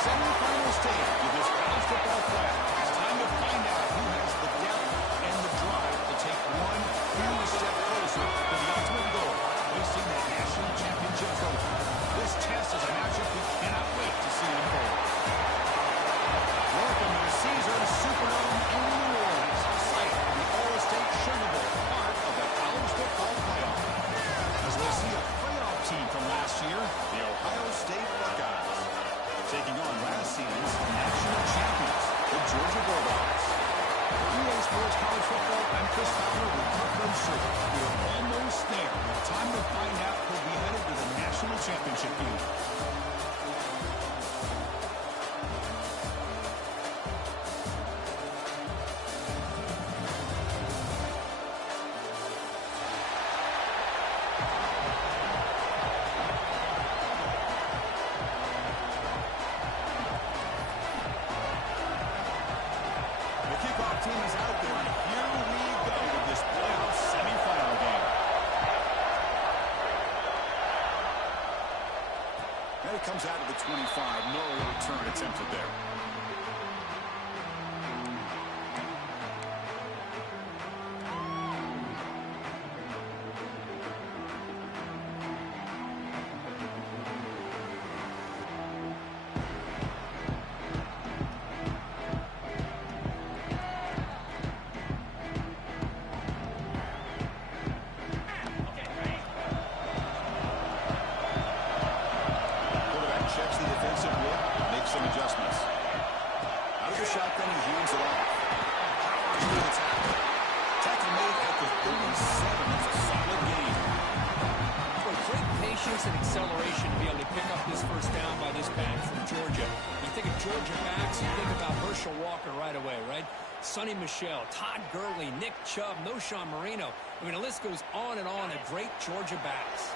semifinal stage of this college football playoff. It's time to find out who has the depth and the drive to take one huge step closer to the ultimate goal, hoisting that national championship trophy. This test is a matchup we cannot wait to see unfold. Welcome to the Caesars Superdome in New Orleans, site of the All-State Sugar Bowl, part of the college football playoff. As we see a playoff team from last year, the Ohio State Buckeyes, taking on last season's national champions, the Georgia Bulldogs. For EA Sports College Football, I'm Chris Fowler with Kirkland Sugar. We're almost there. Time to find out who'll be headed to the national championship game. Team is out there, and here we go with this playoff semifinal game. And it comes out of the 25. No return attempted there. And acceleration to be able to pick up this first down by this back from Georgia. You think of Georgia backs, you think about Herschel Walker right away, right? Sonny Michel, Todd Gurley, Nick Chubb, Knowshon Moreno. I mean, the list goes on and on of great Georgia backs.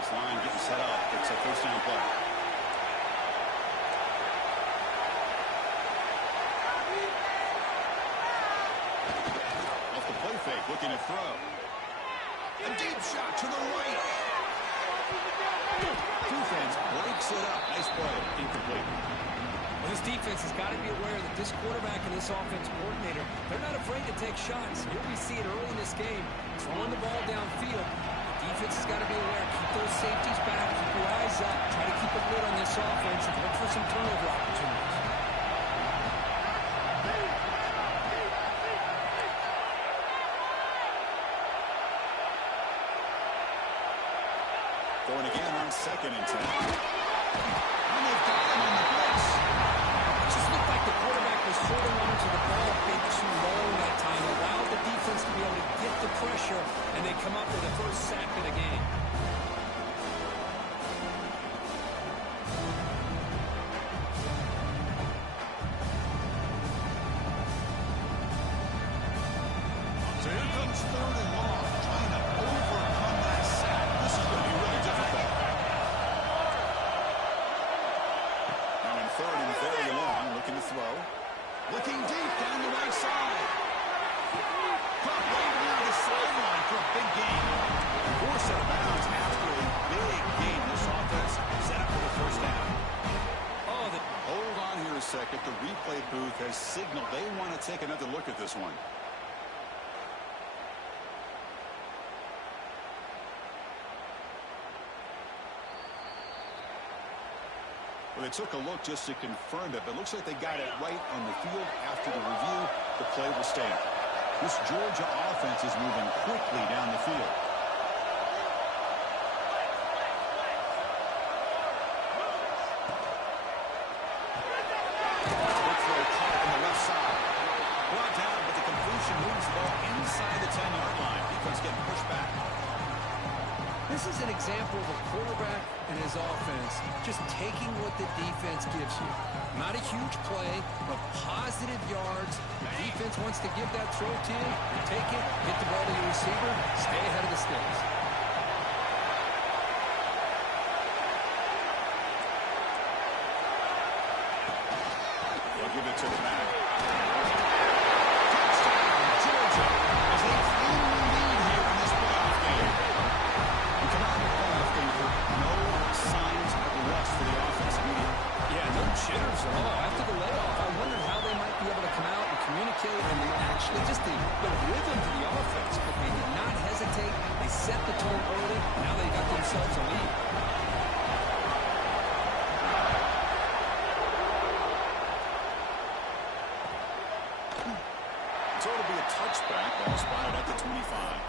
This line getting set up. It's a first down play. Off the play fake, looking to throw. A deep shot to the right. Defense breaks it up. Nice play. Incomplete. Well, this defense has got to be aware that this quarterback and this offense coordinator, they're not afraid to take shots. Here we see it early in this game, throwing the ball downfield. The defense has got to be aware. Keep those safeties back. Keep your eyes up. Try to keep a lid on this offense and look for some turnover opportunities. Going again on 2nd and 10. And they've got him on the blitz. It just looked like the quarterback was holding on to the ball a bit too long that time. Allowed the defense to be able to get the pressure, and they come up with the first sack of the game. So here comes 3rd and long, trying to overcome that sack. This is going to be really difficult. Now in 3rd and very long, looking to throw. Looking deep down the right side. Caught right near the sideline for a big gain. Force out of bounds after a big gain. This offense set up for the first down. Hold on here a second. The replay booth has signaled they want to take another look at this one. Well, they took a look just to confirm it, but it looks like they got it right on the field. After the review, the play will stand. This Georgia offense is moving quickly down the field. Quick throw caught on the left side. Brought down, but the completion moves the ball inside the 10-yard line. Defense getting pushed back. This is an example of a quarterback and his offense just taking what the defense gives you. Not a huge play, but positive yards. The defense wants to give that throw to you. You take it, get the ball to your receiver, stay ahead of the sticks. They'll give it to the back. Touchdown, Georgia, as they claim the lead here in this playoff game. And come on, playoff game, no signs of rust for the offense. Yeah, no chip communicate, and actually just the rhythm to the offense. But they did not hesitate. They set the tone early. Now they got themselves a lead. So it'll be a touchback. Ball spotted at the 25.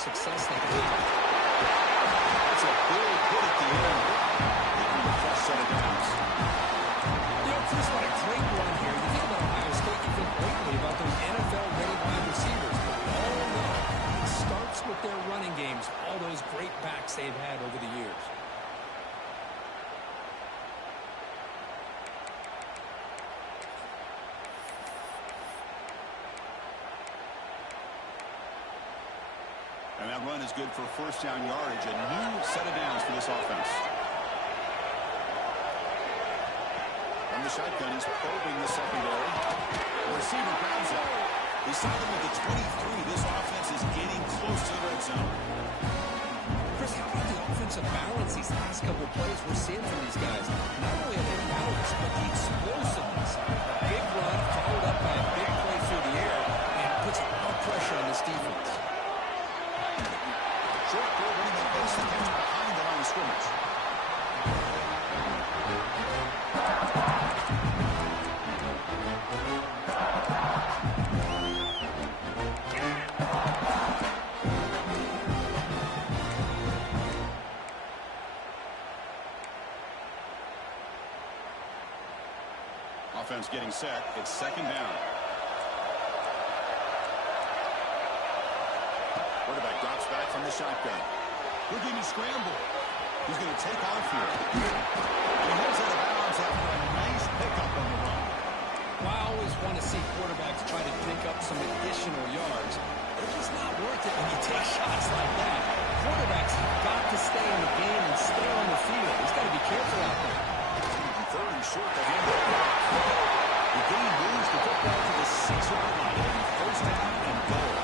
Success they can have. It's a big hit at the end. Making the first set of downs. You know, Chris, what a great run here. You think about Ohio State, you think greatly about those NFL-ready wide receivers. But all in all, it starts with their running games, all those great backs they've had over the years. And that run is good for first down yardage. A new set of downs for this offense. From the shotgun, he's probing the secondary. The receiver grabs it. He's silent at the 23. This offense is getting close to the red zone. Chris, how about the offensive balance these last couple of plays we're seeing from these guys? Not only are they balanced, but the explosiveness. A big run followed up by a big play through the air, and it puts a lot of pressure on this defense. Short throw, running the base and catch behind the line of scrimmage. Offense getting set. It's second down. Quarterback drops back from the shotgun. Looking to scramble. He's going to take off here. And he heads out of bounds after a nice pickup on the run. Well, I always want to see quarterbacks try to pick up some additional yards. They're just not worth it when you take shots like that. Quarterbacks have got to stay in the game and stay on the field. He's got to be careful out there. Third and short, the handoff. The game moves the football to the 6-yard line. It'll be first down and goal.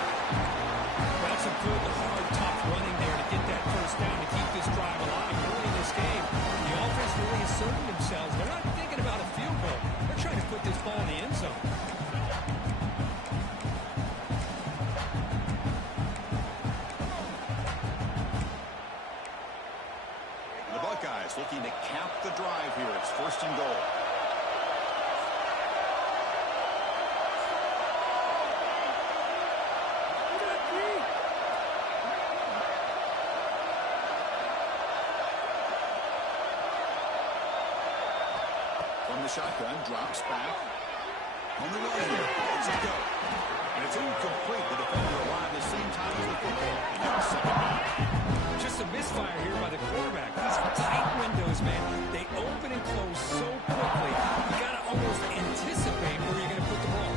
That's a good, hard, tough running there to get that first down to keep this drive alive early in this game. The offense really asserting themselves. They're not thinking about a field goal. They're trying to put this ball in the end zone. The Buckeyes looking to cap the drive here. It's first and goal. From the shotgun, drops back. On the run here, lets it go. And it's incomplete. The defender arrived the same time as the football. And now second down. Just a misfire here by the quarterback. These are tight windows, man. They open and close so quickly. You got to almost anticipate where you're going to put the ball.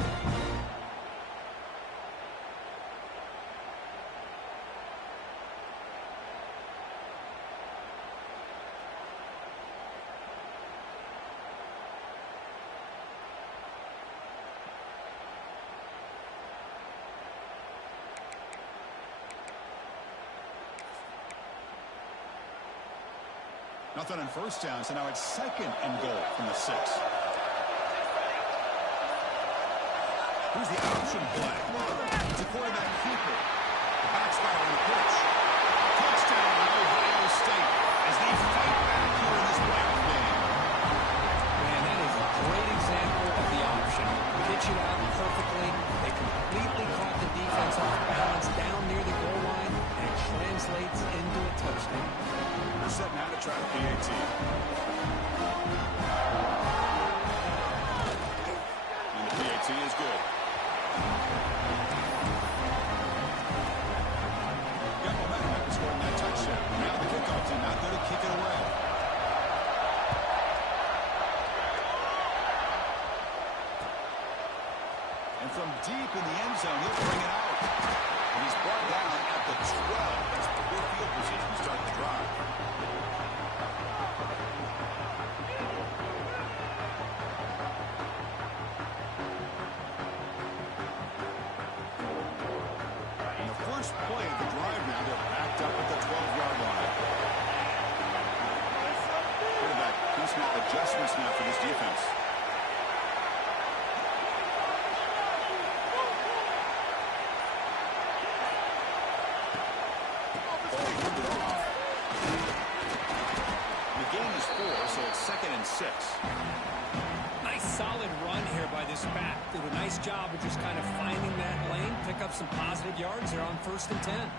Nothing on first down, so now it's second and goal from the 6. Here's the option play. It's a quarterback keeper. The backslide on the pitch. Touchdown, Ohio State, as they fight back here in this playoff game. Man, that is a great example of the option. Pitch it out perfectly. They completely caught the defense off balance down near the goal line, and it translates into a touchdown. Set now to try the PAT. And the PAT is good. Got momentum after scoring that touchdown. Now the kickoff team not going to kick it away. And from deep in the end zone, he'll bring it out. And he's brought down at the 12. That's poor field position to start the drive. And the first play of the drive now, they're backed up at the 12-yard line. Quarterback, pre-snap adjustments now for this defense. So it's 2nd and 6. Nice solid run here by this back. Did a nice job of just kind of finding that lane, pick up some positive yards there on 1st and 10.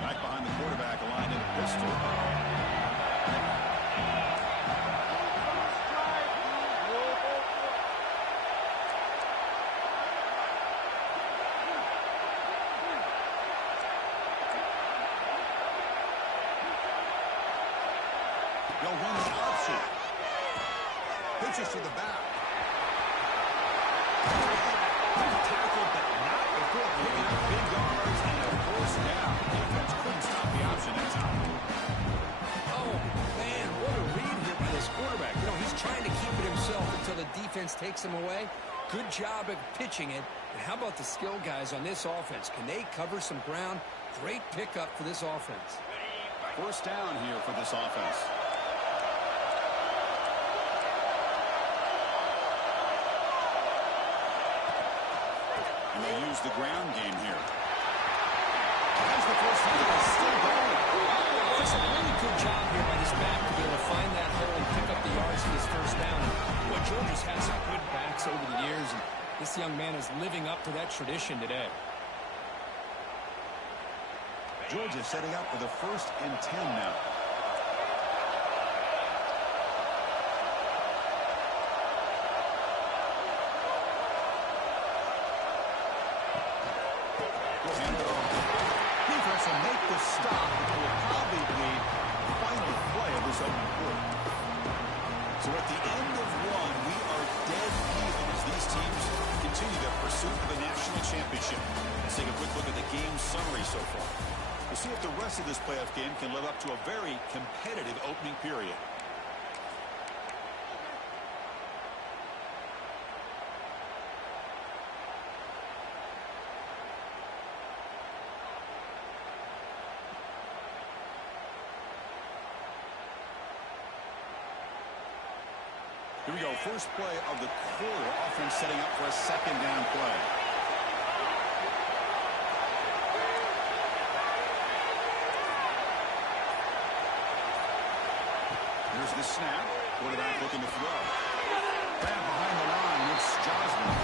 Back behind the quarterback, aligned in the pistol. They'll run the option. Pitches to the back. Tackled, but not before picking up big yards and a first down. Defense couldn't stop the option that time. Oh, man, what a read here by this quarterback. You know, he's trying to keep it himself until the defense takes him away. Good job at pitching it. And how about the skill guys on this offense? Can they cover some ground? Great pickup for this offense. First down here for this offense. And they use the ground game here. That's the first time it's still going. That's a really good job here by this back to be able to find that hole and pick up the yards for this first down. Boy, Georgia's had some good backs over the years, and this young man is living up to that tradition today. Georgia setting up for the 1st and 10 now. Hand it off. Defense will make the stop. It will probably be the final play of this opening quarter. So at the end of one, we are dead even as these teams continue their pursuit of a national championship. Let's take a quick look at the game summary so far. We'll see if the rest of this playoff game can live up to a very competitive opening period. Here we go, first play of the quarter. Offense setting up for a 2nd down play. Here's the snap. Quarterback looking to throw. Grab behind the line with Josman.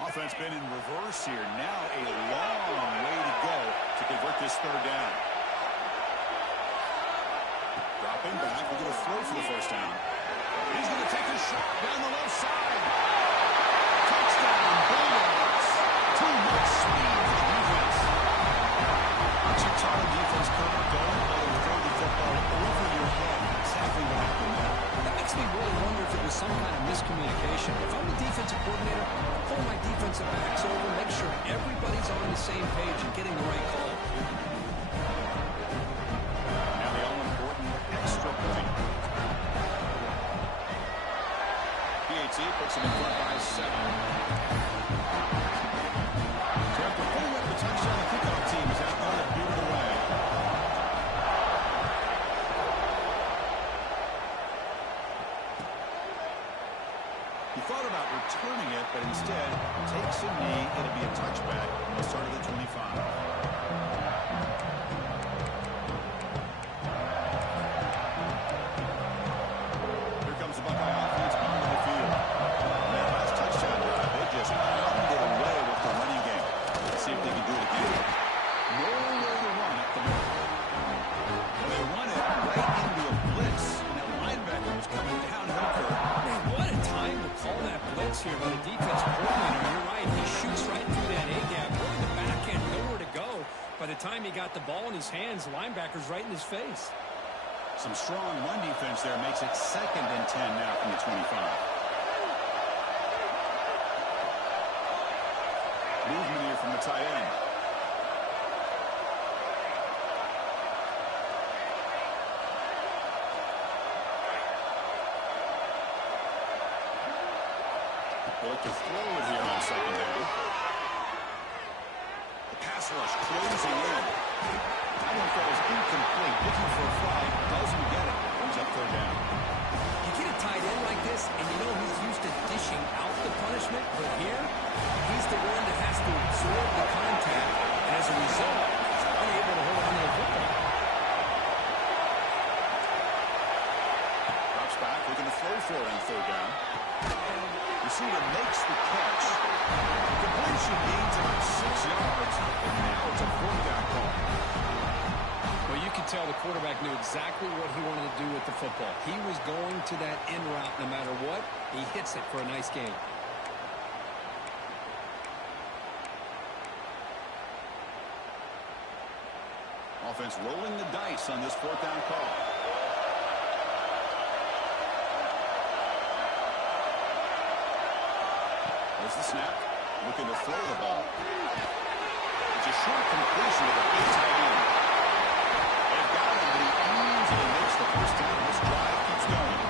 Offense been in reverse here. Now a long way to go to convert this 3rd down. Dropping back. We're going to throw for the first down. He's going to take a shot down the left side. Touchdown, Bulldogs. Too much speed for the defense. Too tall defense cover going while they throw the football over your head. Exactly what happened there. That makes me really wonder if it was some kind of miscommunication. If I'm the defensive coordinator, I'll pull my defensive backs over, make sure everybody's on the same page and getting the right call. Now the all-important extra point. PAT puts him in front by 7. So after putting up the touchdown, the kickoff team is out there to beat it away. He thought about returning it, but instead takes a knee. It'll be a touchback on the start of the 25. The Buckeye offense onto the field. And that last touchdown drive, they just pounded away with the running game. Let's see if they can do it again. Nowhere to run at the moment. Well, they run it right into a blitz. And that linebacker was coming downhill curve. Man, what a time to call that blitz here by the defense coordinator. You're right. He shoots right through that A-gap. Really the back end, nowhere to go. By the time he got the ball in his hands, the linebacker's right in his face. Some strong run defense there makes it 2nd and 10 now from the 25. Movement here from the tight end. They look to throw it here on 2nd down. The pass rush closing in. That one falls incomplete. Looking for a flag. Doesn't get it. Brings up 3rd down. You get a tight end like this, and you know he's used to dishing out the punishment, but here, he's the one that has to absorb the contact, and as a result, he's unable to hold on to the football. Drops back, looking to throw for it on 3rd down. Receiver makes the catch. The completion gains about 6 yards, and now it's a 4th down call. Well, you could tell the quarterback knew exactly what he wanted to do with the football. He was going to that in route no matter what. He hits it for a nice gain. Offense rolling the dice on this 4th down call. There's the snap. Looking to throw the ball. It's a short completion to the big tight end. They've got it, and he easily makes the 1st down. This drive keeps going.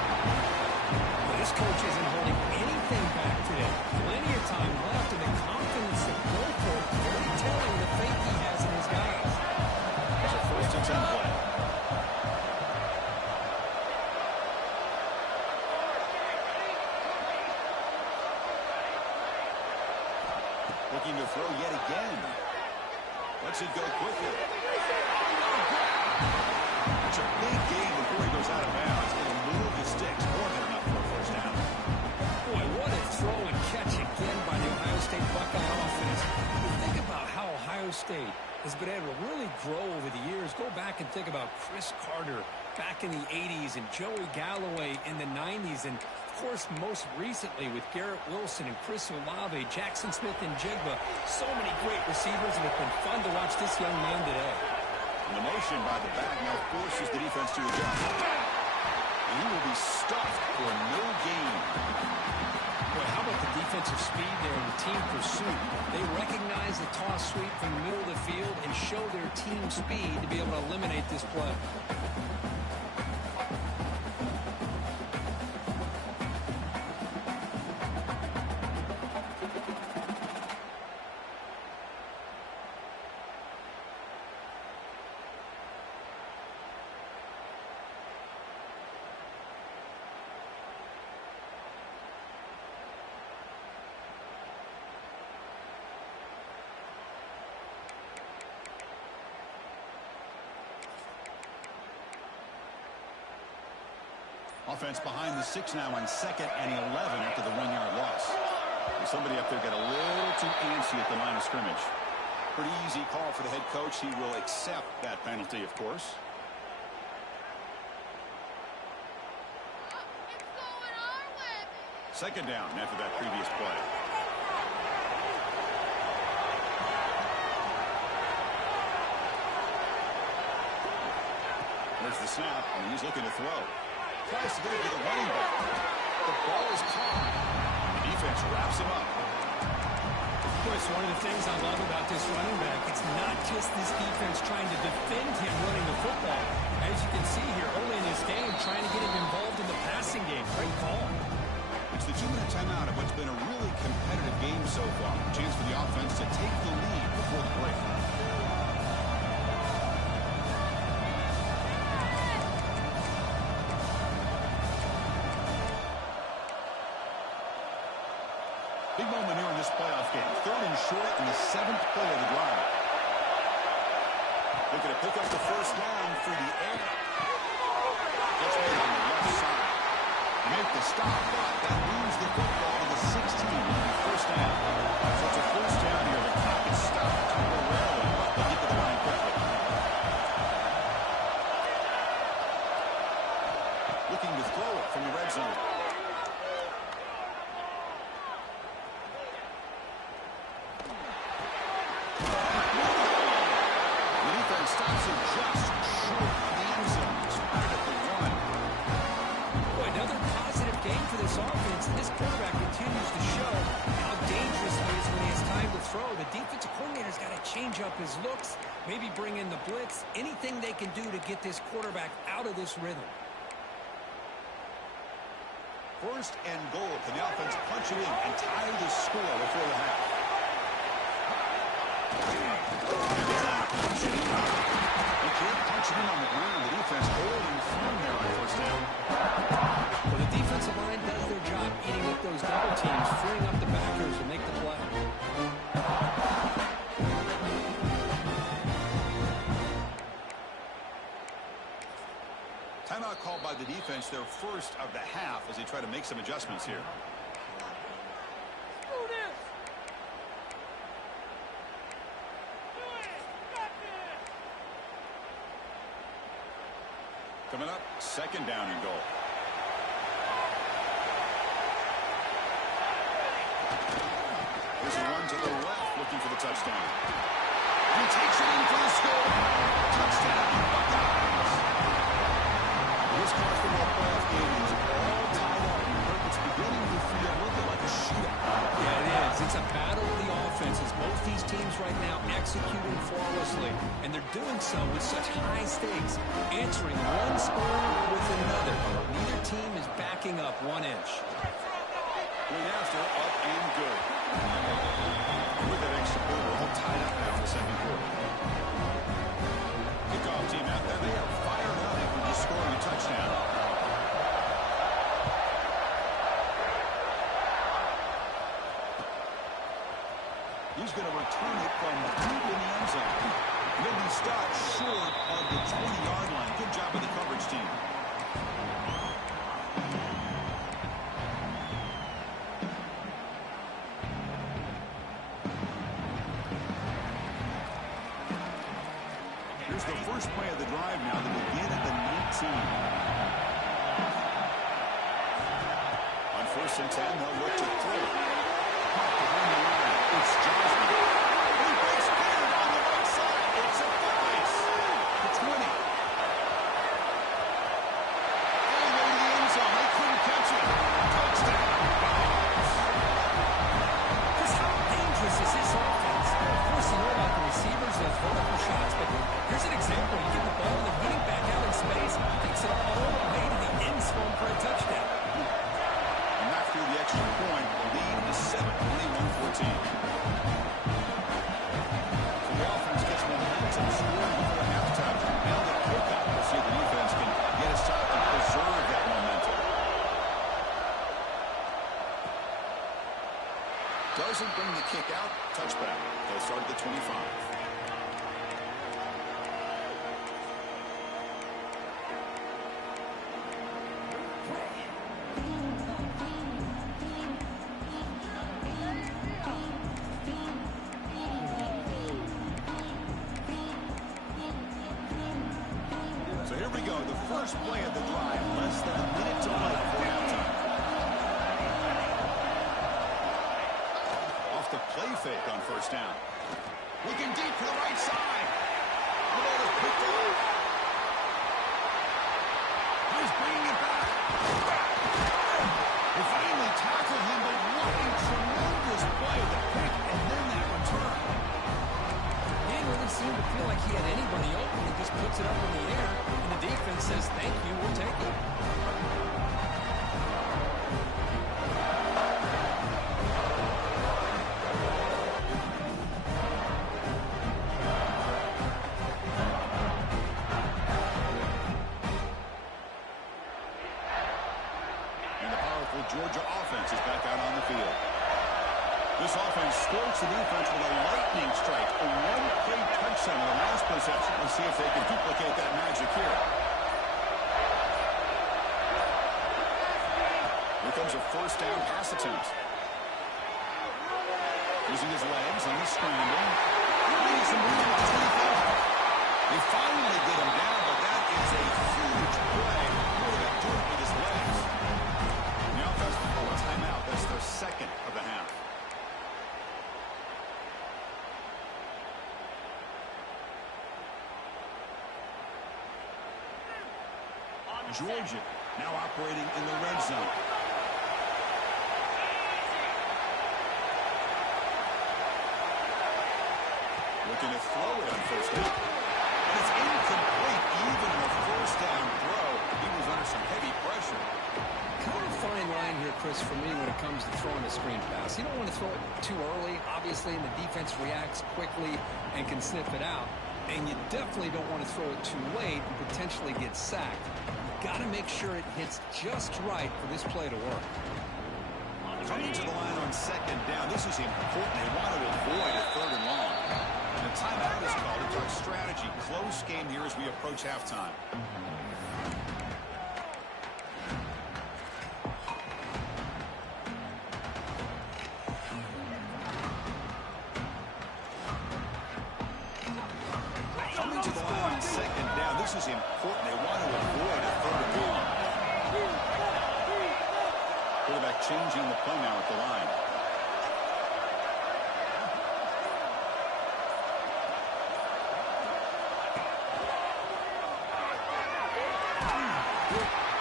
Well, this coach isn't holding anything back today. Plenty of time left, and the confidence of go for it. Very telling the faith he has in his guys. There's a 1st and 10 play. Looking to throw yet again. Lets it go quickly. It's a big game before he goes out of bounds. It'll move the sticks more than enough for a 1st down. Boy, what a throw and catch again by the Ohio State Buckeye offense. You think about how Ohio State has been able to really grow over the years. Go back and think about Chris Carter back in the 80s and Joey Galloway in the 90s. And, of course, most recently with Garrett Wilson and Chris Olave, Jackson Smith and Jigba. So many great receivers, and it's been fun to watch this young man today. And the motion by the back now forces the defense to adjust. And he will be stuffed for no gain. Boy, how about the defensive speed there and the team pursuit? They recognize the toss sweep from the middle of the field and show their team speed to be able to eliminate this play. Offense behind the 6 now on 2nd and 11 after the 1-yard loss. And somebody up there got a little too antsy at the line of scrimmage. Pretty easy call for the head coach. He will accept that penalty, of course. Second down after that previous play. There's the snap, and he's looking to throw. Tries to get it to the running back. The ball is caught. The defense wraps him up. Boy, it's one of the things I love about this running back. It's not just this defense trying to defend him running the football. As you can see here early in this game, trying to get him involved in the passing game. Great call. It's the 2-minute timeout of what's been a really competitive game so far. A chance for the offense to take the lead before the break. Big moment here in this playoff game. 3rd and short in the 7th play of the drive. Looking to pick up the first down through the air. Gets made on the left side. Make the stop, but that moves the football to the 16. First down. So it's a first down here. The clock is stopped temporarily, but they get to the line quickly. Looking to throw it from the red zone. The defense stops it just short of the end zone. It's right at the 1. Boy, another positive game for this offense. And this quarterback continues to show how dangerous he is when he has time to throw. The defensive coordinator's got to change up his looks, maybe bring in the blitz, anything they can do to get this quarterback out of this rhythm. First and goal. Can the offense punch it in and tie the score before the half? They can't punch it in on the ground. The defense holding firm there on first down. Well, the defensive line does their job eating up those double teams, freeing up the backers to make the play. Timeout called by the defense, their first of the half, as they try to make some adjustments here. Coming up, 2nd down and goal. Here's a run to the left, looking for the touchdown. He takes it in for the score. Touchdown, Buckeyes. This college football playoff game is all tied up. It's beginning to feel a little bit like a shootout. Yeah, it is. It's a battle of the offenses. Both these teams right now executing flawlessly, and they're doing so with such high stakes, answering one score with another. Neither team is backing up 1 inch. Going after, up and good. With that extra quarter, all tied up now in the 2nd quarter. Kickoff team out there. They are fired up after just scoring a touchdown. He's going to return it from deep in the end zone. He'll be stopped short of the 20-yard line. Good job of the coverage team. Here's the first play of the drive now. They begin at the 19. On 1st and 10, they'll look to throw it. Behind the line, it's Jasmine. He breaks clear on the right side. It's a place. The 20. All the way to the end zone. They couldn't catch it. Touchdown. Because how dangerous is this offense? Of course, you know about the receivers, those vertical shots, but here's an example. You get the ball and they're getting back out in space, takes it all the way to the end zone for a touchdown. And not through the extra point. The lead is 7, 21-14. So the offense gets momentum, scoring before halftime. Now the pickup. We'll see if the defense can get a stop and preserve that momentum. Doesn't bring the kick out. Touchback. They'll start at the 25. So here we go. The first play of the drive. Less than a minute to play before halftime. Off the play fake on first down. Looking deep to the right side. The ball is picked up. He's bringing it back. They finally tackled him, but what a tremendous play. The pick and then that return. He didn't really seem to feel like he had anybody open. He just puts it up in the air, and the defense says, thank you, we'll take it. And the powerful Georgia offense is back out on the field. This offense squirts the defense with a lightning strike. A one-play touchdown in the last possession. Let's see if they can duplicate that magic here. Here comes a first down pass attempt. Using his legs and he's scrambling. They finally get him down, but that is a huge play. Quarterback doing it with his legs. The offense will call a timeout. That's their second of the half. Georgia now operating in the red zone. Looking to throw it on first down. And it's incomplete even on a first down throw. He was under some heavy pressure. Kind of fine line here, Chris, for me when it comes to throwing a screen pass. You don't want to throw it too early, obviously, and the defense reacts quickly and can sniff it out. And you definitely don't want to throw it too late and potentially get sacked. Got to make sure it hits just right for this play to work. Coming to the line on second down. This is important. They want to avoid a third and long. And a timeout is called to talk strategy. Close game here as we approach halftime. Coming to the line on second down. This is important. They want to avoid a third and long. Quarterback changing the play now at the line.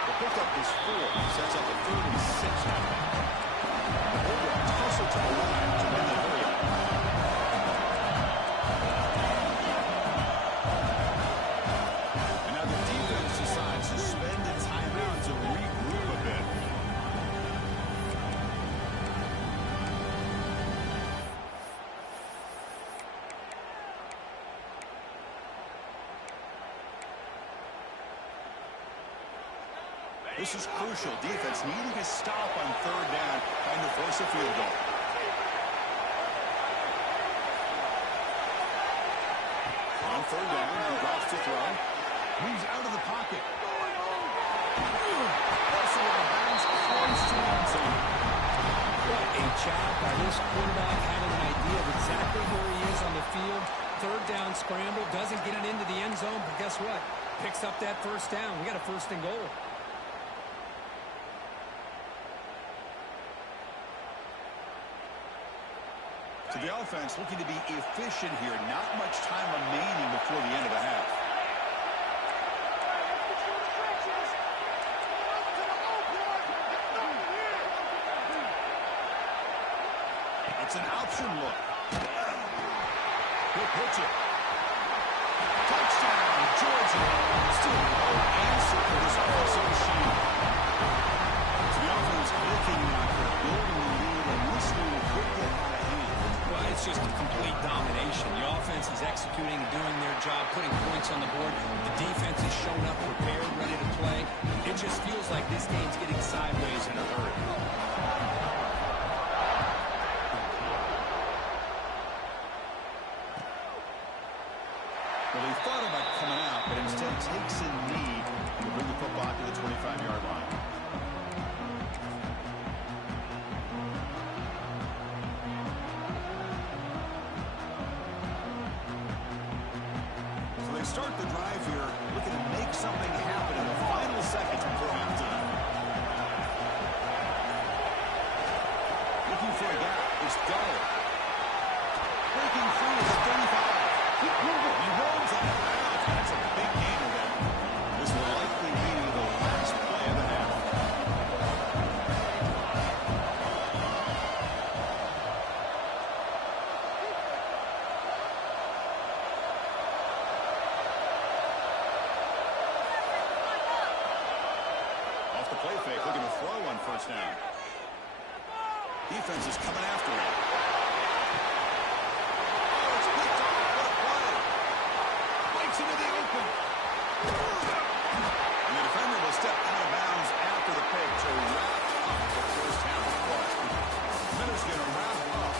The pickup is 4. Sets up a 3rd and 6 now. Over tussle to the line to win the area. And now the defense decides to spend the timeout to regroup a bit. This is crucial. Defense needing a stop on third down, trying to force a field goal. On third down, he drops to throw. Moves out of the pocket. Also out of bounds, close to the end zone. What a job by this quarterback having an idea of exactly where he is on the field. Third down scramble, doesn't get it into the end zone, but guess what? Picks up that first down. We got a first and goal. To the offense, looking to be efficient here. Not much time remaining before the end of the half. It's an option look. He'll pitch it. Touchdown, Georgia. Still no answer for this offensive machine. To the offense, looking after building the lead, and this one could get out of hand. Well, it's just a complete domination. The offense is executing and doing their job, putting points on the board. The defense is showing up prepared, ready to play. It just feels like this game's getting sideways in a hurry. Well, he thought about coming out, but instead takes a knee to bring the football to the 25-yard line. So they start the drive here, looking to make something happen in the final seconds before halftime. Looking for a gap. It's Dull. Breaking free is 35. He rolls out of bounds. That's a big gainer there. This will likely be the last play of the half. Off the play fake, looking to throw on first down. Defense is coming after him. Into the open. And the defender will step out of bounds after the pick to wrap up the first half of play. Minutes going to wrap up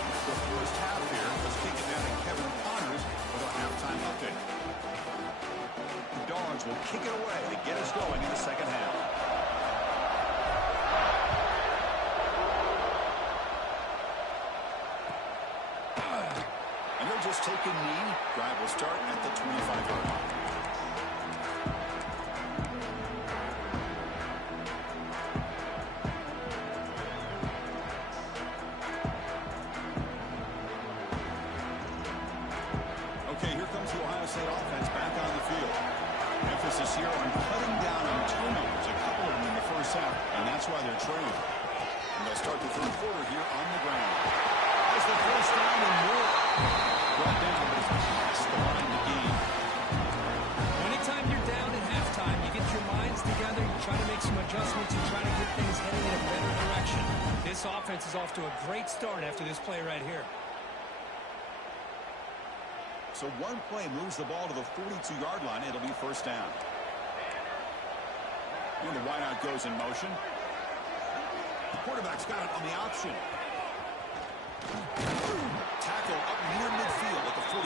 second knee. Drive will start at the 25-yard line. Okay, here comes the Ohio State offense back on the field. Emphasis here on cutting down on turnovers, a couple of them in the first half, and that's why they're trailing. And they'll start the third quarter here on the ground. As the first down and more. Brought down, but it's past the line of the game. Anytime you're down at halftime, you get your minds together, you try to make some adjustments, you try to get things heading in a better direction. This offense is off to a great start after this play right here. So one play moves the ball to the 42-yard line. It'll be first down. And the wideout goes in motion. The quarterback's got it on the option. Tackle up near midfield at the 48.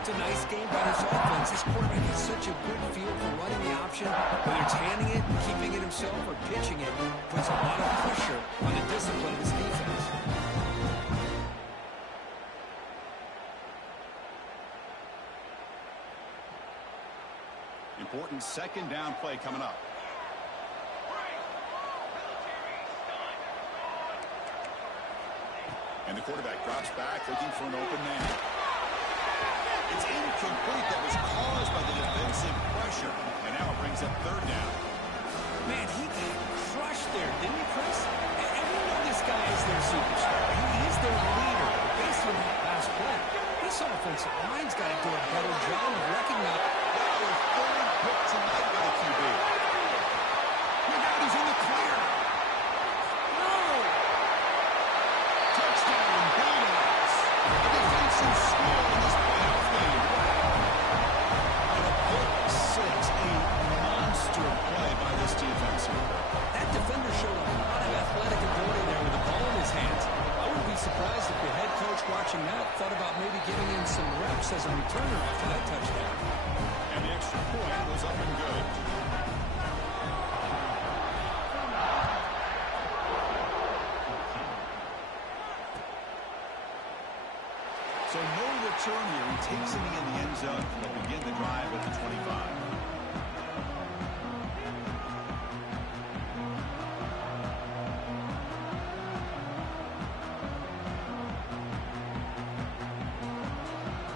It's a nice game by this offense. This quarterback has such a good feel for running the option. Whether it's handing it, keeping it himself, or pitching it, puts a lot of pressure on the discipline of his defense. Important second down play coming up. And the quarterback drops back, looking for an open man. It's incomplete. That was caused by the defensive pressure. And now it brings up third down. Man, he got crushed there, didn't he, Chris? And we know this guy is their superstar. He's their leader. Based on that last play, this offensive line's got to do a better job of recognizing. Third pick tonight by the QB. Look out, he's in the clear. No! Touchdown, Bulldogs. A defensive score in this playoff game. And a pick six, a monster play by this defense. That defender showed a lot of athletic ability there with the ball in his hands. I wouldn't be surprised if the head coach watching that thought about maybe getting in some reps as a returner after that touchdown. And the extra point was up and good. So no return here. He takes it in the end zone. They'll begin the drive at the 25.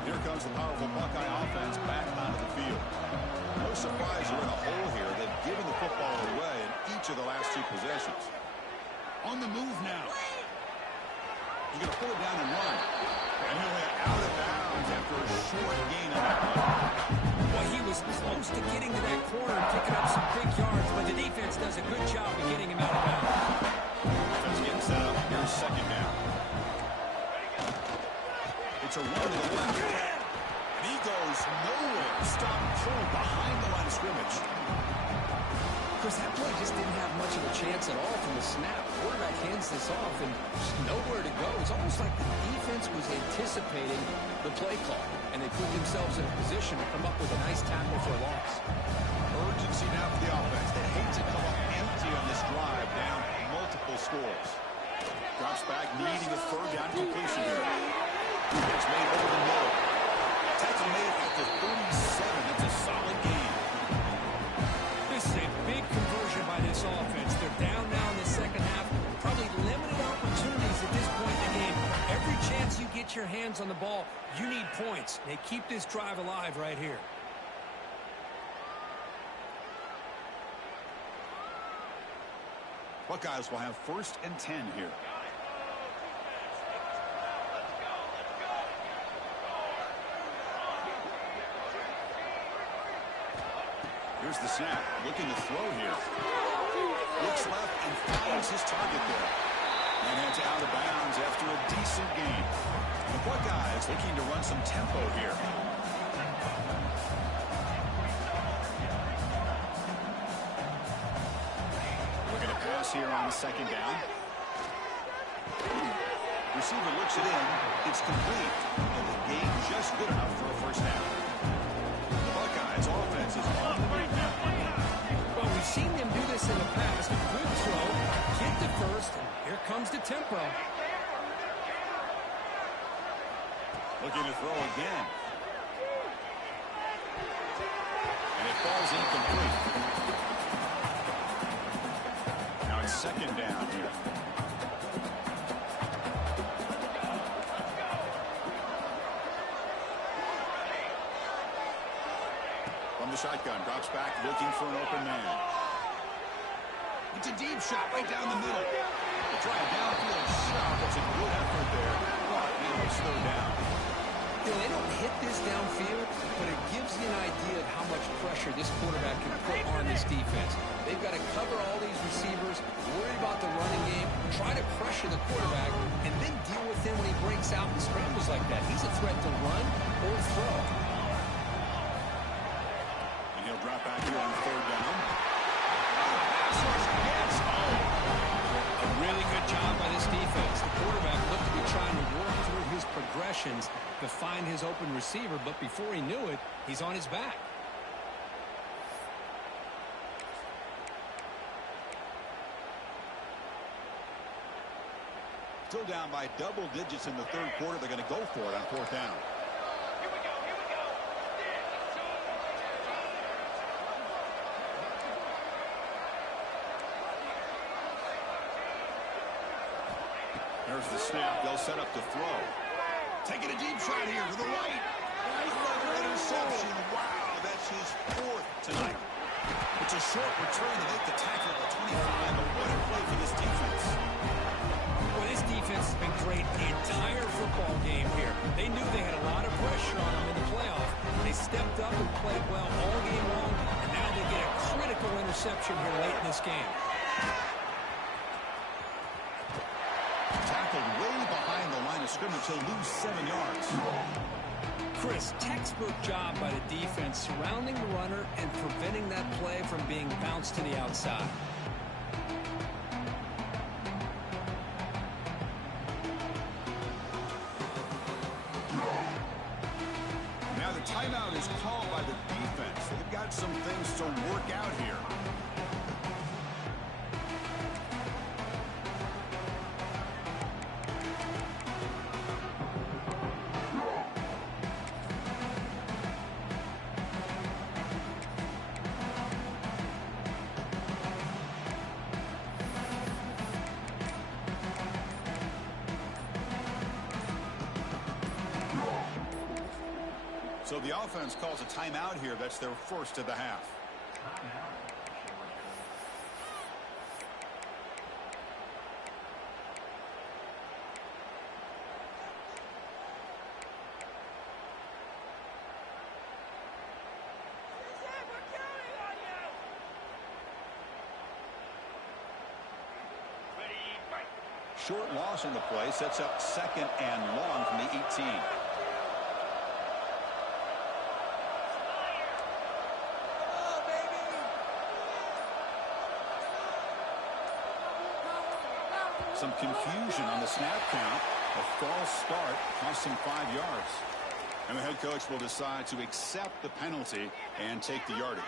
Here comes the powerful Buckeye offense back onto the field. No surprise you're in a hole here. They've given the football away in each of the last two possessions. On the move now. He's going to pull it down and run. And he'll hit out of bounds after a short gain on that play. Well, he was close to getting to that corner and picking up some big yards, but the defense does a good job of getting him out of bounds. Defense getting set up. Here's second down. It's a run to the left. And he goes nowhere. Stop cold behind the line of scrimmage. Chris, that play just didn't have much of a chance at all from the snap. Quarterback hands this off and just nowhere to go. It's almost like the defense was anticipating the play call, and they put themselves in a position to come up with a nice tackle for a loss. Urgency now for the offense. They hate to come up empty on this drive, down multiple scores. Drops back, needing a third down completion here. It's made over the middle. Tackle made at the 37. That's a solid game. This is a big conversion by this offense. They're down now in the second half. Probably limited opportunities at this point in the game. Every chance you get your hands on the ball, you need points. They keep this drive alive right here. Buckeyes will have 1st and 10 here. Here's the snap. Looking to throw here. Looks left and finds his target there. And heads out of bounds after a decent gain. The Buckeyes looking to run some tempo here. We're going to pass here on the second down. Receiver looks it in. It's complete. And the gain just good enough for a first down. The Buckeyes offense is on the move now. Well, we've seen them do this in the past. Good throw, get to first, and here comes the tempo. Looking to throw again. And it falls incomplete. Now it's second down here. From the shotgun, drops back, looking for an open man. It's a deep shot right down the middle. They try a downfield shot. That's a good effort there. But now it's slowed down. You know, they don't hit this downfield, but it gives you an idea of how much pressure this quarterback can put on this defense. They've got to cover all these receivers, worry about the running game, try to pressure the quarterback, and then deal with him when he breaks out and scrambles like that. He's a threat to run or throw. And he'll drop back here on third down. A really good job by this defense. The quarterback looked to be trying to work through his progressions to find his open receiver, but before he knew it, he's on his back. Still down by double digits in the third quarter. They're going to go for it on fourth down. There's the snap. They'll set up to throw. Taking a deep shot here to the right. Another interception. Wow, that's his fourth tonight. It's a short return to make the tackle at the 25, but what a play for this defense. Well, this defense has been great the entire football game here. They knew they had a lot of pressure on them in the playoff. They stepped up and played well all game long, and now they get a critical interception here late in this game. Tackled way behind the line of scrimmage. He'll lose 7 yards. Chris, textbook job by the defense surrounding the runner and preventing that play from being bounced to the outside. Now the timeout is called by the defense. They've got some things to work out here. So the offense calls a timeout here. That's their first of the half. Short loss in the play sets up second and long from the 18. Some confusion on the snap count. A false start cost him 5 yards. And the head coach will decide to accept the penalty and take the yardage.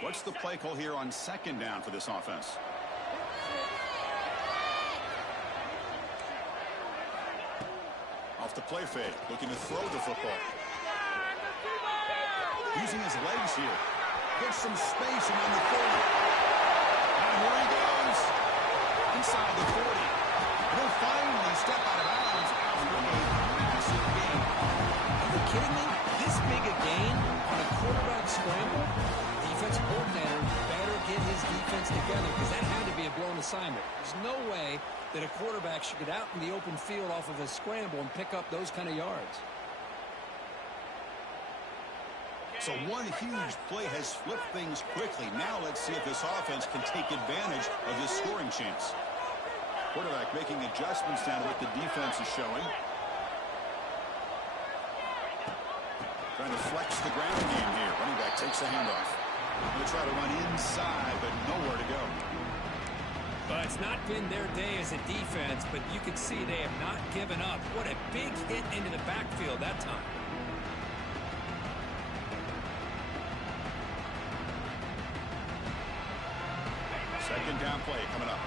What's the play call here on second down for this offense? Off the play fake, looking to throw the football. Using his legs here. Gets some space around the 30. And here he goes. Inside the 40. He'll finally step out of bounds after a massive gain. Are you kidding me? This big a gain on a quarterback scramble? Defensive coordinator better get his defense together because that had to be a blown assignment. There's no way that a quarterback should get out in the open field off of a scramble and pick up those kind of yards. So one huge play has flipped things quickly. Now let's see if this offense can take advantage of this scoring chance. Quarterback making adjustments down to what the defense is showing. Trying to flex the ground game here. Running back takes the handoff. Going to try to run inside, but nowhere to go. But it's not been their day as a defense, but you can see they have not given up. What a big hit into the backfield that time. Second down play coming up.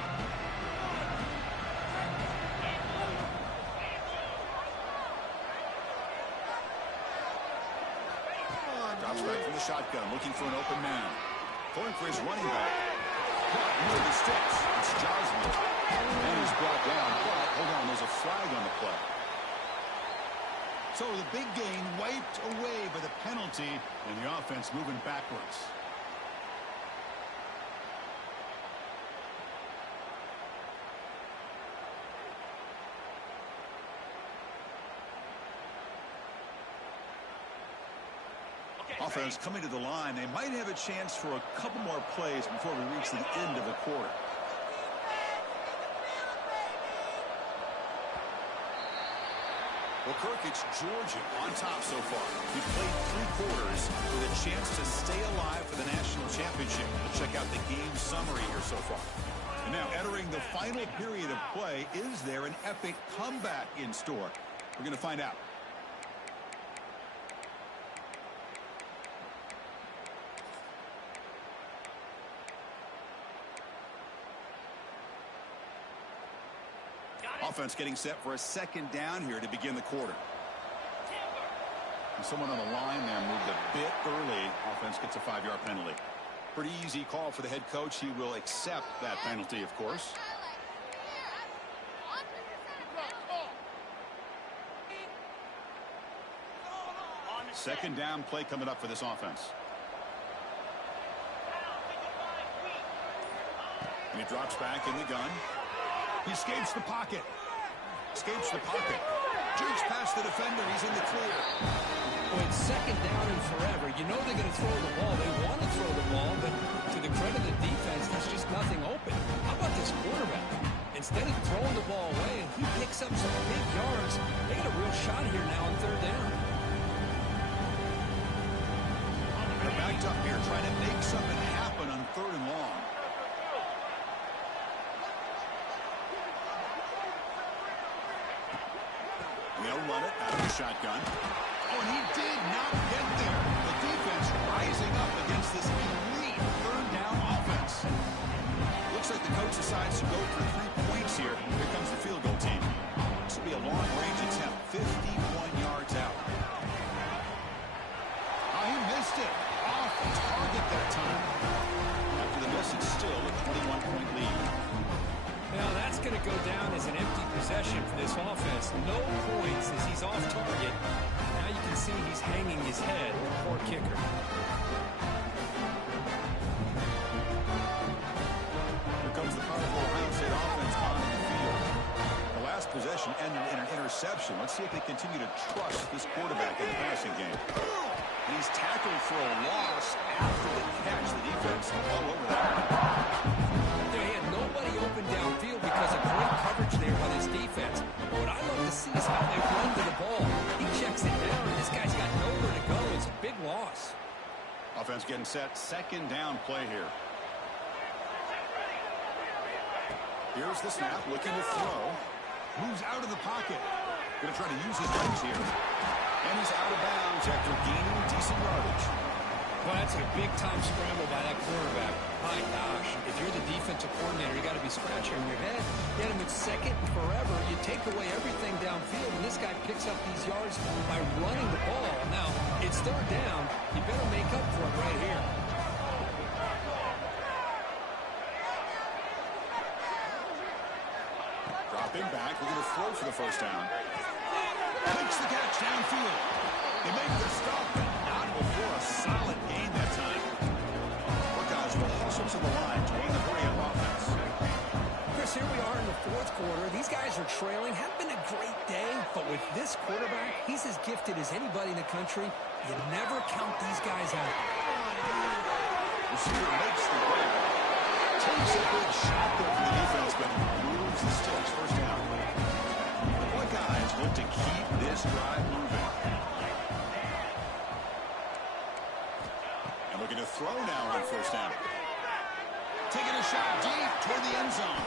Drops back from the shotgun, looking for an open man. Going for his running back. Caught near the sticks. It's Josman. And he's brought down, but hold on, there's a flag on the play. So the big gain wiped away by the penalty, and the offense moving backwards. Offense coming to the line. They might have a chance for a couple more plays before we reach the end of the quarter. Well, Kirk, it's Georgia on top so far. He played 3 quarters with a chance to stay alive for the national championship. Let's check out the game summary here so far. And now entering the final period of play, is there an epic comeback in store? We're going to find out. Offense getting set for a second down here to begin the quarter. And someone on the line there moved a bit early. Offense gets a 5-yard penalty. Pretty easy call for the head coach. He will accept that penalty, of course. Second down play coming up for this offense. And he drops back in the gun. He escapes the pocket. Escapes the pocket. Jerks past the defender. He's in the clear. Well, it's second down and forever. You know they're going to throw the ball. They want to throw the ball, but to the credit of the defense, there's just nothing open. How about this quarterback? Instead of throwing the ball away, he picks up some big yards. They got a real shot here now on third down. They're backed up here trying to make something happen on third and long. They'll run it out of the shotgun. Oh, and he did not get there. The defense rising up against this elite third down offense. Looks like the coach decides to go for 3 points here. Here comes the field goal team. This will be a long-range attempt, 51 yards out. Oh, he missed it. Off target that time. After the miss, it's still a 21-point lead. Now that's going to go down as an empty possession for this offense. No points as he's off target. Now you can see he's hanging his head. Poor kicker. Here comes the powerful Ohio State offense on the field. The last possession ended in an interception. Let's see if they continue to trust this quarterback in the passing game. And he's tackled for a loss after the catch. The defense all over that. They had nobody open downfield because of great coverage there by this defense. What I love to see is how they run to the ball. He checks it down, and this guy's got nowhere to go. It's a big loss. Offense getting set. Second down play here. Here's the snap. Looking to throw. Moves out of the pocket. Going to try to use his legs here. And he's out of bounds after gaining decent yardage. Well, that's a big-time scramble by that quarterback. My gosh, if you're the defensive coordinator, you got to be scratching your head. Get him at second and forever. You take away everything downfield, and this guy picks up these yards by running the ball. Now, it's third down. You better make up for it right here. Dropping back, we're going to throw for the first down. Takes the catch downfield. They make the stop, but not before a solid gain that time. Buckeyes will hustle to the line to win the hurry-up offense. Chris, here we are in the fourth quarter. These guys are trailing. Hadn't been a great day, but with this quarterback, he's as gifted as anybody in the country. You never count these guys out. Receiver makes the grab. Takes a big shot there from the defense, but moves the sticks. First down. The Buckeyes look to keep this drive moving. And looking to throw now on first down. Taking a shot deep toward the end zone.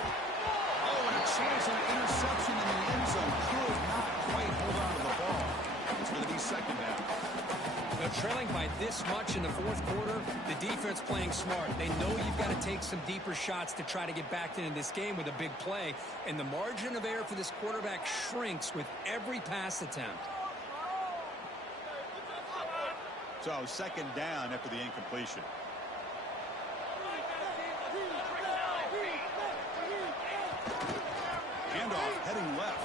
Oh, and a chance of interception in the end zone. Could not quite hold on to the ball. It's going to be second down. Now trailing by this much in the fourth quarter, the defense playing smart. They know you've got to take some deeper shots to try to get back into this game with a big play. And the margin of error for this quarterback shrinks with every pass attempt. So second down after the incompletion. Handoff heading left.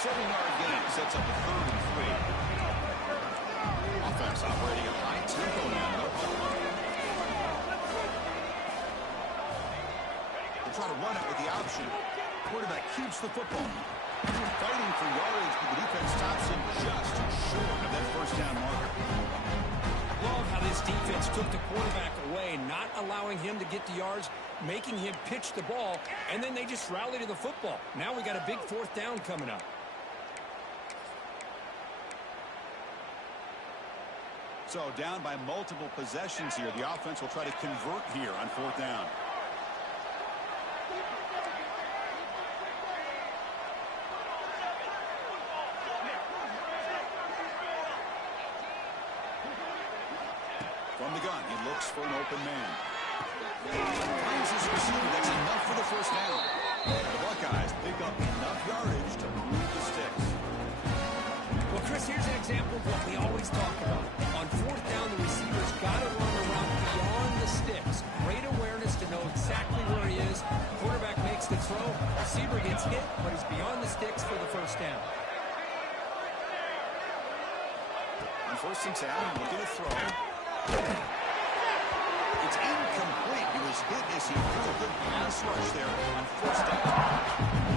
7-yard gain sets up a 3rd and 3. Offense operating at high tempo now. They try to run it with the option. Quarterback keeps the football. Fighting for yardage, but the defense stops him just short of that first down marker. Love how this defense took the quarterback away, not allowing him to get the yards, making him pitch the ball, and then they just rally to the football. Now we got a big 4th down coming up. So down by multiple possessions here. The offense will try to convert here on 4th down. From the gun, he looks for an open man. Finds his receiver. That's enough for the first down. The Buckeyes pick up enough yardage to move the sticks. Well, Chris, here's an example of what we always talk about. On 4th down, the receiver's got to run around beyond the sticks. Great awareness to know exactly where he is. Quarterback makes the throw. Receiver gets hit, but he's beyond the sticks for the first down. On 1st and 10, looking to throw. It's incomplete. He was hit as he threw a good pass rush there on 1st down.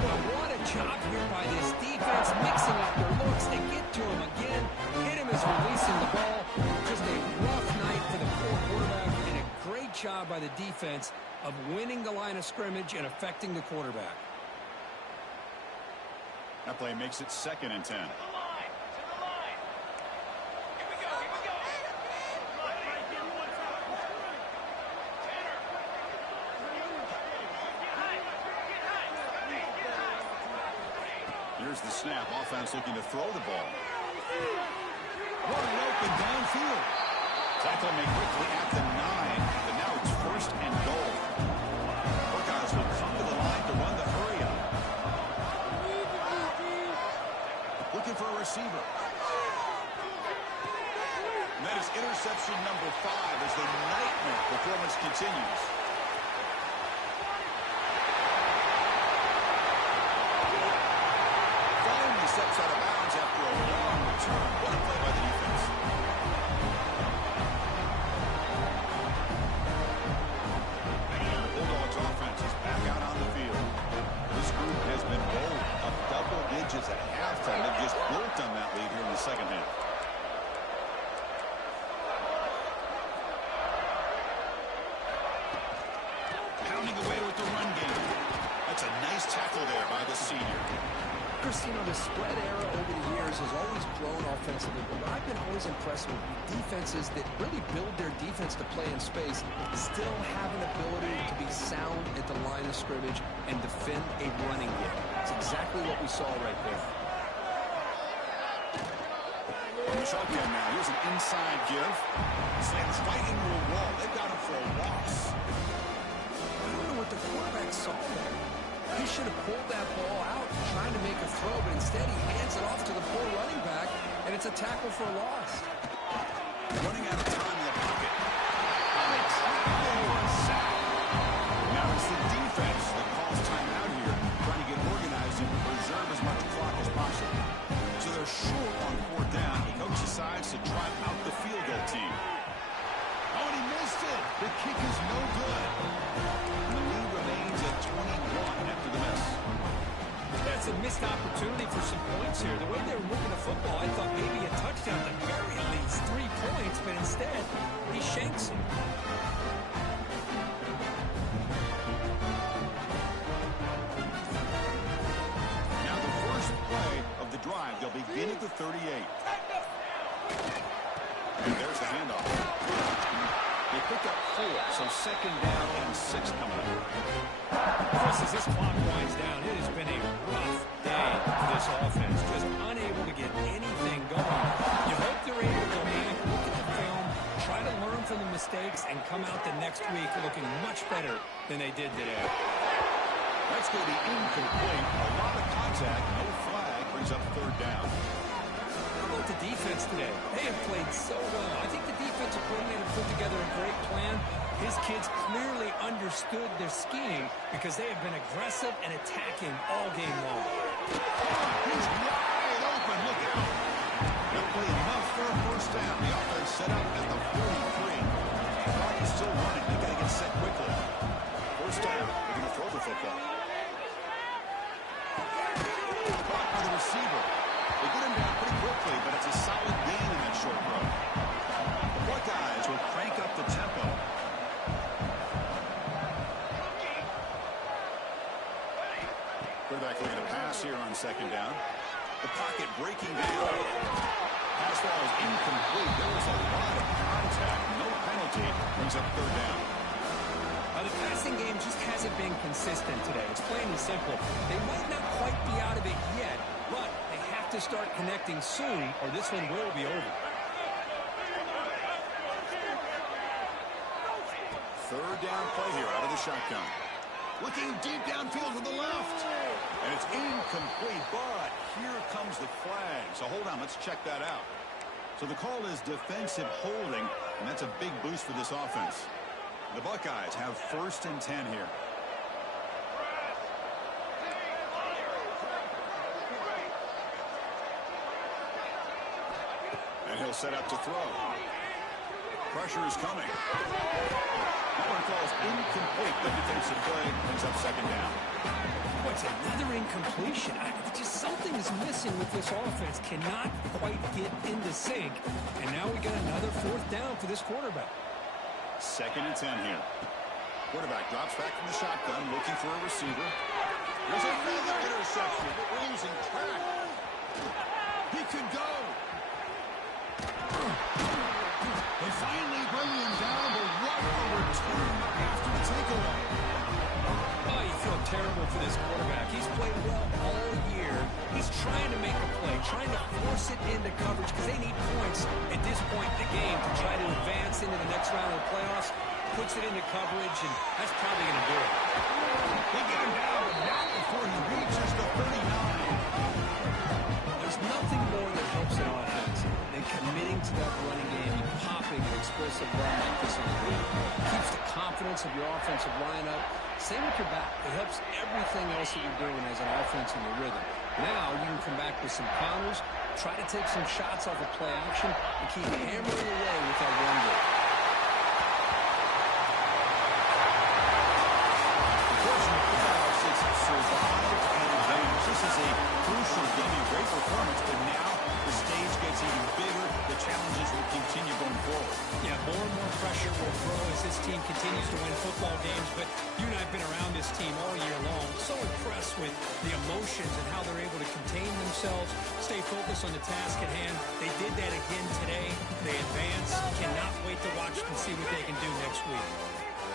Well, what a job here by this defense, mixing up their looks. They get to him again, hit him as releasing the ball. Just a rough night for the poor quarterback, and a great job by the defense of winning the line of scrimmage and affecting the quarterback. That play makes it 2nd and 10. Here's the snap. Offense looking to throw the ball. Wide open downfield. Tackle made quickly at the 9, but now it's 1st and goal. Buckeyes will come to the line to run the hurry up. Looking for a receiver. And that is interception number 5 as the nightmare performance continues. Steps out of bounds after a long return. What a play by the defense. The Bulldogs offense is back out on the field. This group has been rolled up double digits at halftime. They've just built on that lead here in the second half. Pounding away with the run game. That's a nice tackle there by the senior. Chris, you know, the spread era over the years has always grown offensively, but what I've been always impressed with defenses that really build their defense to play in space still have an ability to be sound at the line of scrimmage and defend a running game. It's exactly what we saw right there. On the shotgun now, here's an inside give. Slams right into a wall. They've got him for a loss. I don't know what the quarterback saw there. He should have pulled that ball out trying to make a throw, but instead he hands it off to the poor running back, and it's a tackle for a loss. Running out of time in the pocket. Sack. Now it's the defense that calls timeout here, trying to get organized and preserve as much clock as possible. So they're short on 4th down. The coach decides to trot out the field goal team. Oh, and he missed it. The kick is no good. And the lead remains at 21 after the miss. That's a missed opportunity for some points here. The way they were moving the football, I thought maybe a touchdown to bury at least 3 points, but instead, he shanks it. Now the first play of the drive. They'll begin at the 38. And there's the handoff. They pick up 4, so 2nd down and 6 coming up. Chris, as this clock winds down, it has been a rough day for this offense. Just unable to get anything going. You hope they're able to go back, look at come out the next week looking much better than they did today. That's going to be incomplete. A lot of contact, no flag, brings up third down. How about the defense today? They have played so well. I think the defensive coordinator put together a great plan. His kids clearly understood their scheme because they have been aggressive and attacking all game long. He's wide open. Look out. They'll play enough for a first down. The offense set up at the 43. The clock is still running. They got to get set quickly. First down. They're going to throw the football. Caught by the receiver. They get him down pretty quickly, but it's a solid gain in that short run. The Buckeyes will crank up the tempo. Quarterback looking to pass here on second down. The pocket breaking down. Pass ball is incomplete. There was a lot of contact. No penalty. Brings up third down. The passing game just hasn't been consistent today. It's plain and simple. They might not quite be out of it yet, but they have to start connecting soon or this one will be over. Third down play here out of the shotgun. Looking deep downfield to the left. And it's incomplete, but here comes the flag. So hold on, let's check that out. So the call is defensive holding, and that's a big boost for this offense. The Buckeyes have first and 10 here. And he'll set up to throw. Pressure is coming. That one falls incomplete. The defensive play brings up second down. What's another incompletion? Just something is missing with this offense. Cannot quite get into sync. And now we got another fourth down for this quarterback. Second and 10 here. Quarterback drops back from the shotgun, looking for a receiver. There's another interception. We're losing track. He could go. They finally bring him down, but what a return after the takeaway. Oh, you feel terrible for this quarterback. He's played well all year. He's trying to make a play, trying to force it into coverage because they need points at this point in the game to try to advance into the next round of the playoffs. Puts it into coverage, and that's probably going to do it. They get him down, but not before he reaches the 39. There's nothing more that helps an offense than committing to that running game and popping an explosive run like this on the field. Keeps the confidence of your offensive line up. Same with your back. It helps everything else that you're doing as an offense in your rhythm. Now you can come back with some counters, try to take some shots off of play action, and keep hammering away with that run game. This is a crucial game, a great performance, but now the stage gets even bigger. The challenges will continue going forward. Yeah, more and more pressure will grow as this team continues to win football games, but you and I have been around this team all year long. So impressed with the emotions and how they're able to contain themselves, stay focused on the task at hand. They did that again today. They advance. Cannot wait to watch and see what they can do next week.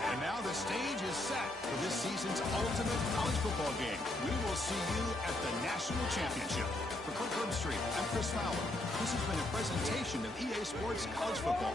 And now the stage is set for this season's ultimate college football game. We will see you at the National Championship. For Kirk Herbstreit, I'm Chris Fowler. This has been a presentation of EA Sports College Football.